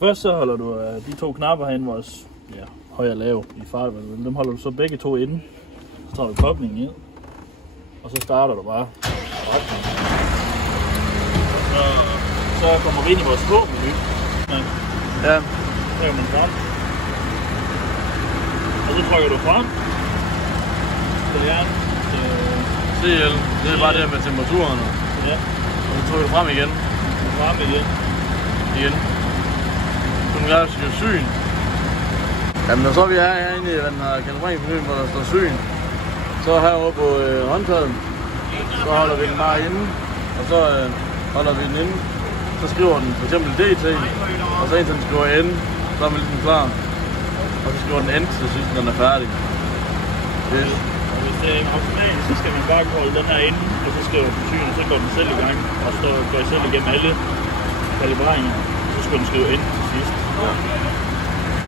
Først så holder du de to knapper herinde, vores høj og lav i fartvalget. Dem holder du så begge to inde. Så tager du koblingen ind, og så starter du bare. Så kommer vi ind i vores våbenmenu. Ja. Så kan man frem. Og så trykker du frem. CL, det er bare det med temperaturen. Ja. Og så trykker du frem igen. Frem igen. Igen. Så nu gør det syn. Jamen, og så er vi herinde i den her kalibreringsmenuen, hvor der står syn. Så herovre på håndtaget, så holder vi den bare inde, og så holder vi den inde. Så skriver den for eksempel DT, og så indtil den skriver N, så er vi ligesom klar. Og så skriver den N til sidst, når den er færdig. Yes. Og hvis det er automatisk, så skal man bare holde den her inde, og så skriver den syn, og så går den selv i gang. Og så går jeg selv igennem alle kalibreringer, så skal den skrive N.